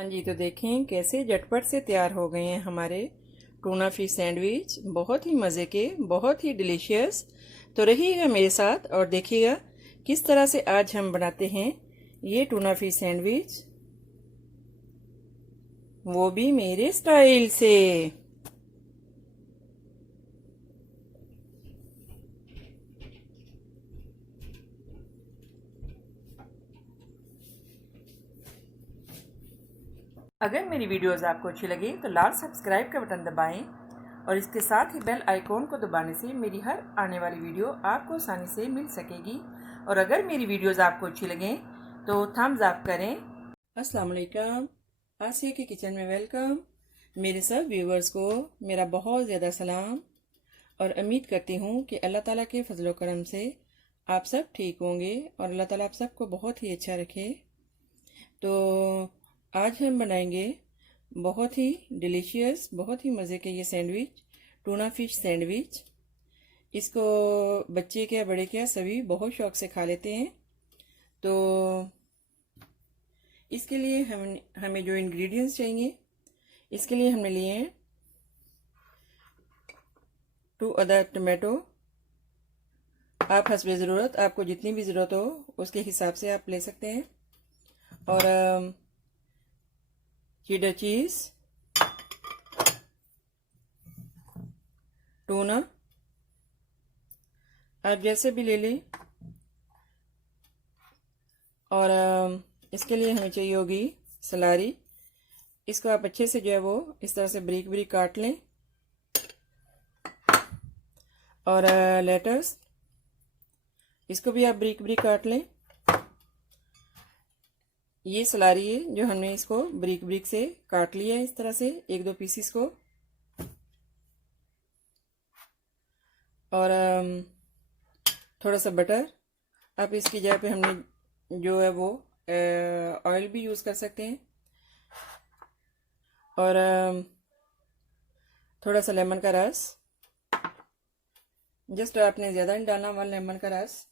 हाँ जी, तो देखें कैसे झटपट से तैयार हो गए हैं हमारे टूना फिश सैंडविच। बहुत ही मज़े के, बहुत ही डिलीशियस। तो रहिएगा मेरे साथ और देखिएगा किस तरह से आज हम बनाते हैं ये टूना फिश सैंडविच, वो भी मेरे स्टाइल से। अगर मेरी वीडियोस आपको अच्छी लगे तो लाल सब्सक्राइब का बटन दबाएं और इसके साथ ही बेल आइकॉन को दबाने से मेरी हर आने वाली वीडियो आपको आसानी से मिल सकेगी। और अगर मेरी वीडियोस आपको अच्छी लगें तो थम्स अप करें। अस्सलाम वालेकुम, आसिया के किचन में वेलकम। मेरे सब व्यूवर्स को मेरा बहुत ज़्यादा सलाम और उम्मीद करती हूँ कि अल्लाह ताला के फजलो करम से आप सब ठीक होंगे और अल्लाह ताला आप सबको बहुत ही अच्छा रखे। तो आज हम बनाएंगे बहुत ही डिलीशियस, बहुत ही मज़े के ये सैंडविच, टूना फिश सैंडविच। इसको बच्चे क्या बड़े क्या सभी बहुत शौक से खा लेते हैं। तो इसके लिए हमें जो इंग्रेडिएंट्स चाहिए, इसके लिए हमने लिए हैं 2 अदर टमाटो। आप हस्बे ज़रूरत, आपको जितनी भी ज़रूरत हो उसके हिसाब से आप ले सकते हैं। और चीडर चीज़, टूना आप जैसे भी ले लें। और इसके लिए हमें चाहिए होगी सलारी। इसको आप अच्छे से जो है वो इस तरह से बारीक बारीक काट लें। और लेटस, इसको भी आप बारीक बारीक काट लें। ये सलारी है जो हमने इसको बारीक बारीक से काट लिया है, इस तरह से 1-2 पीसीस को। और थोड़ा सा बटर, आप इसकी जगह पे हमने जो है वो ऑयल भी यूज़ कर सकते हैं। और थोड़ा सा लेमन का रस, जस्ट आपने ज़्यादा नहीं डालना, 1 लेमन का रस।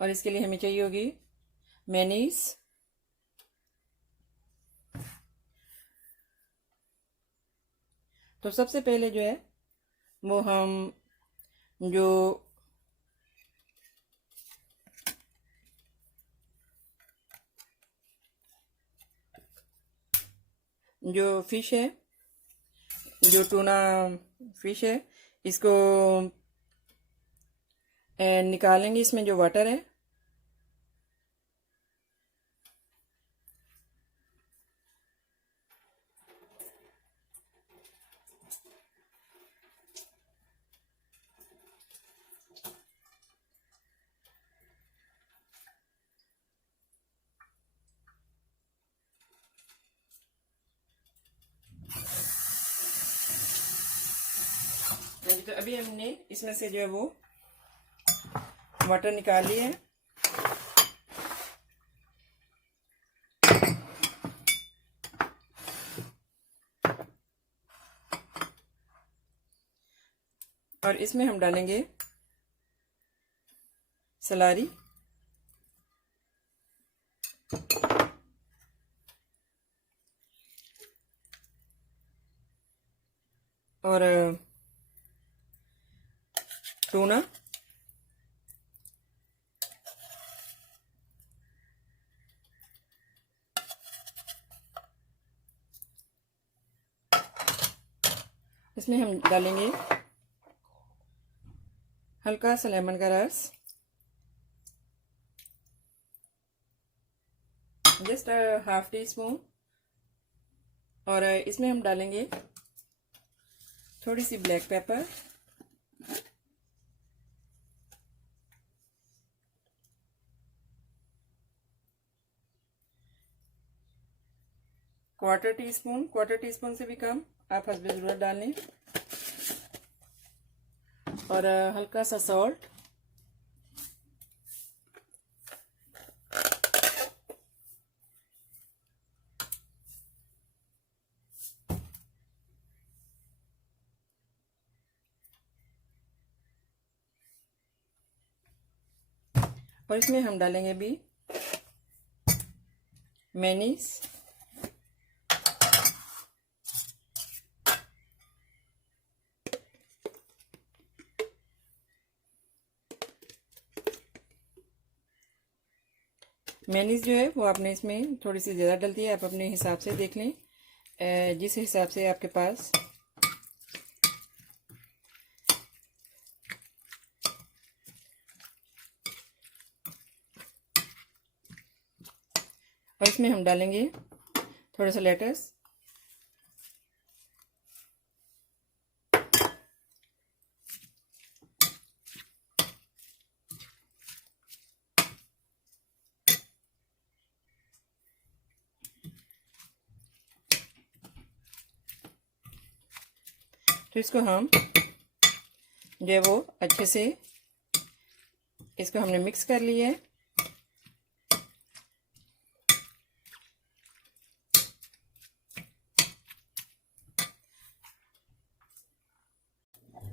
और इसके लिए हमें चाहिए होगी मेयोनीज। तो सबसे पहले जो है वो हम जो फिश है, जो टूना फिश है, इसको निकालेंगे इसमें जो वाटर है। तो अभी हमने इसमें से जो है वो वाटर निकाल लिए है। और इसमें हम डालेंगे सलारी। और टूना, इसमें हम डालेंगे हल्का सा लेमन का रस, जस्ट ½ टीस्पून। और इसमें हम डालेंगे थोड़ी सी ब्लैक पेपर, क्वार्टर टीस्पून से भी कम आप हस्बे ज़रूरत डालें। और हल्का सा सॉल्ट। और इसमें हम डालेंगे भी मेयोनीज। मेयोनीज जो है वो आपने इसमें थोड़ी सी ज़्यादा डलती है, आप अपने हिसाब से देख लें, जिस हिसाब से आपके पास। और इसमें हम डालेंगे थोड़ा सा लेटस, तो इसको हम जो है वो अच्छे से इसको हमने मिक्स कर लिया है।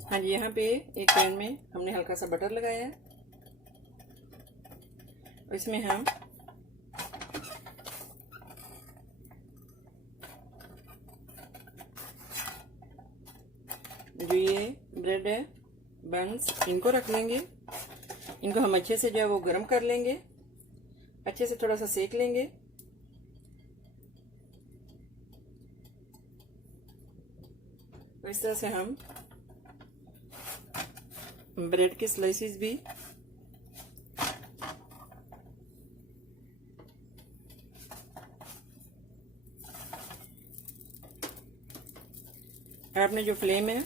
हाँ जी, यहाँ पे एक पैन में हमने हल्का सा बटर लगाया है और इसमें हम जो ये ब्रेड है बंस, इनको रख लेंगे। इनको हम अच्छे से जो है वो गर्म कर लेंगे, अच्छे से थोड़ा सा सेक लेंगे। तो इस तरह से हम ब्रेड के स्लाइसेस भी आपने जो फ्लेम है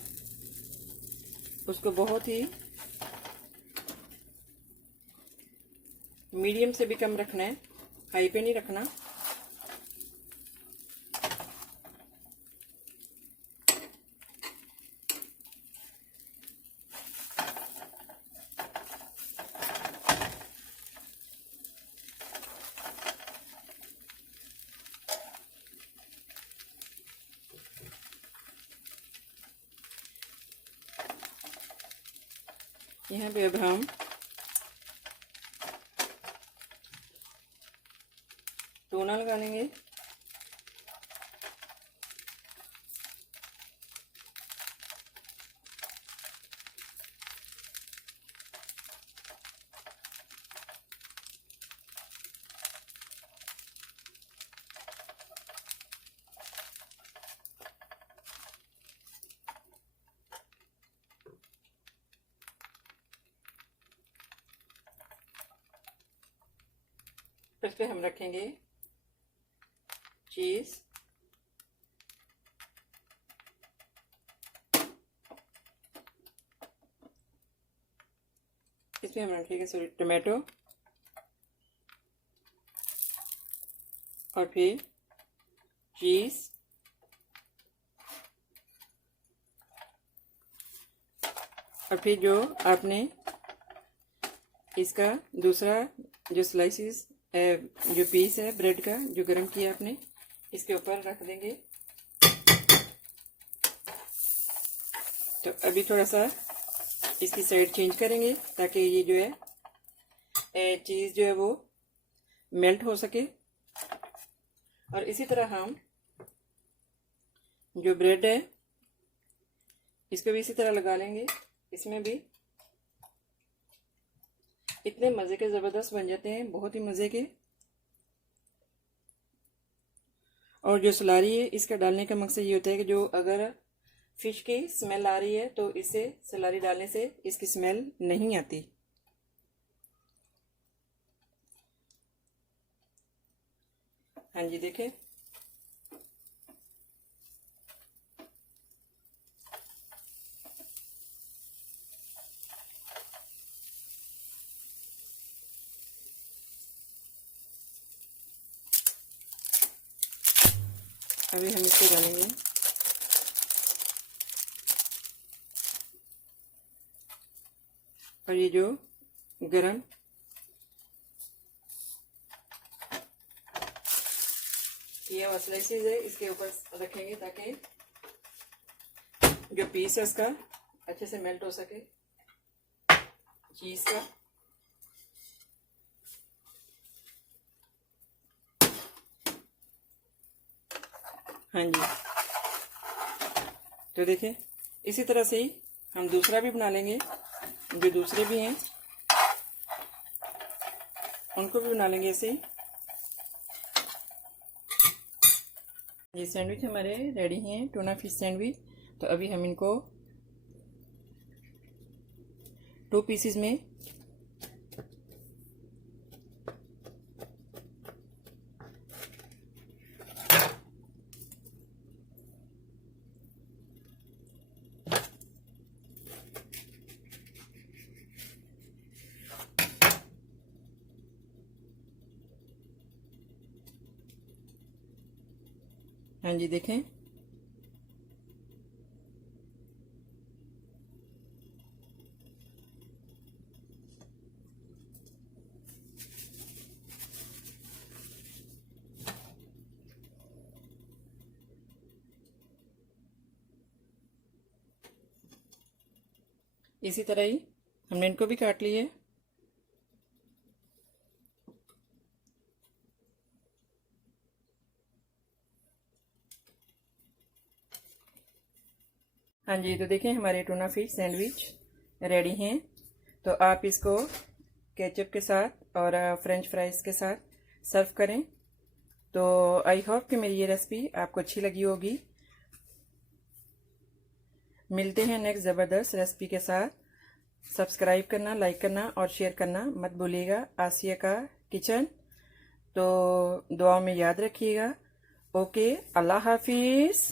उसको बहुत ही मीडियम से भी कम रखना है, हाई पे नहीं रखना। यहाँ पे अब हम टोना लगा लेंगे। इस पे हम रखेंगे चीज, इसमें हम रखेंगे टमाटो और फिर चीज और फिर जो आपने इसका दूसरा जो स्लाइसिस जो पीस है ब्रेड का जो गरम किया आपने, इसके ऊपर रख देंगे। तो अभी थोड़ा सा इसकी साइड चेंज करेंगे ताकि ये जो है चीज़ जो है वो मेल्ट हो सके। और इसी तरह हम जो ब्रेड है इसको भी इसी तरह लगा लेंगे। इसमें भी इतने मज़े के ज़बरदस्त बन जाते हैं, बहुत ही मज़े के। और जो सलारी है इसका डालने का मकसद ये होता है कि जो अगर फिश की स्मेल आ रही है तो इससे सलारी डालने से इसकी स्मेल नहीं आती। हाँ जी, देखें अभी हम इसको डालेंगे और ये जो गरम ये स्लाइसेस है इसके ऊपर रखेंगे ताकि जो पीस है उसका अच्छे से मेल्ट हो सके चीज का। हाँ जी, तो देखिए इसी तरह से ही हम दूसरा भी बना लेंगे। जो दूसरे भी हैं उनको भी बना लेंगे ऐसे ही। ये सैंडविच हमारे रेडी हैं, टूना फिश सैंडविच। तो अभी हम इनको 2 पीसेस में हाँ जी देखें, इसी तरह ही हमने इनको भी काट लिए। हाँ जी, तो देखें हमारे टूना फिश सैंडविच रेडी हैं। तो आप इसको केचप के साथ और फ्रेंच फ्राइज के साथ सर्व करें। तो आई होप कि मेरी ये रेसिपी आपको अच्छी लगी होगी। मिलते हैं नेक्स्ट ज़बरदस्त रेसिपी के साथ। सब्सक्राइब करना, लाइक करना और शेयर करना मत भूलिएगा। आसिया का किचन। तो दुआ में याद रखिएगा। ओके, अल्लाह हाफिज़।